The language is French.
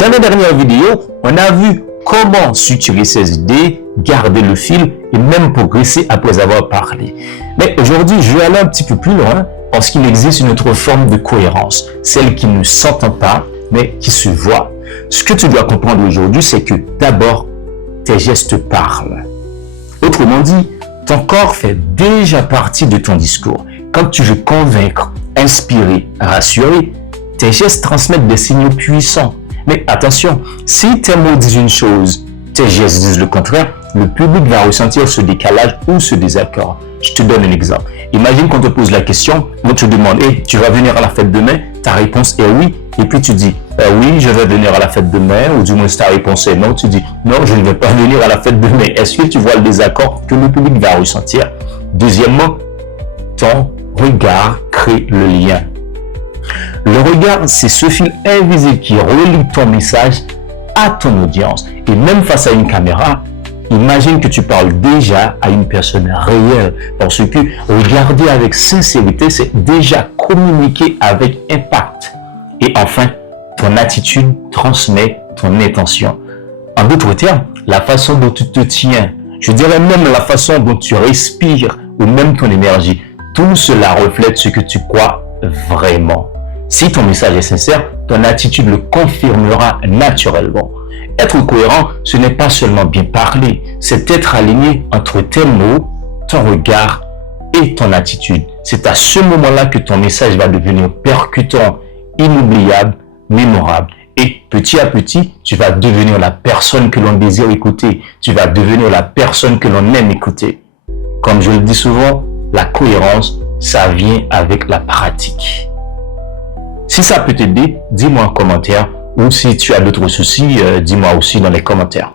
Dans la dernière vidéo, on a vu comment structurer ses idées, garder le fil et même progresser après avoir parlé. Mais aujourd'hui, je vais aller un petit peu plus loin parce qu'il existe une autre forme de cohérence, celle qui ne s'entend pas, mais qui se voit. Ce que tu dois comprendre aujourd'hui, c'est que d'abord, tes gestes parlent. Autrement dit, ton corps fait déjà partie de ton discours. Quand tu veux convaincre, inspirer, rassurer, tes gestes transmettent des signaux puissants. Mais attention, si tes mots disent une chose, tes gestes disent le contraire, le public va ressentir ce décalage ou ce désaccord. Je te donne un exemple. Imagine qu'on te pose la question, on te demande, hey, tu vas venir à la fête demain? Ta réponse est oui. Et puis tu dis, oui, je vais venir à la fête demain, ou du moins ta réponse est non. Tu dis, non, je ne vais pas venir à la fête demain. Est-ce que tu vois le désaccord que le public va ressentir? Deuxièmement, ton regard crée le lien. Le regard, c'est ce fil invisible qui relie ton message à ton audience. Et même face à une caméra, imagine que tu parles déjà à une personne réelle. Parce que regarder avec sincérité, c'est déjà communiquer avec impact. Et enfin, ton attitude transmet ton intention. En d'autres termes, la façon dont tu te tiens, je dirais même la façon dont tu respires ou même ton énergie, tout cela reflète ce que tu crois vraiment. Si ton message est sincère, ton attitude le confirmera naturellement. Être cohérent, ce n'est pas seulement bien parler, c'est être aligné entre tes mots, ton regard et ton attitude. C'est à ce moment-là que ton message va devenir percutant, inoubliable, mémorable. Et petit à petit, tu vas devenir la personne que l'on désire écouter. Tu vas devenir la personne que l'on aime écouter. Comme je le dis souvent, la cohérence, ça vient avec la pratique. Si ça peut t'aider, dis-moi en commentaire. Ou si tu as d'autres soucis, dis-moi aussi dans les commentaires.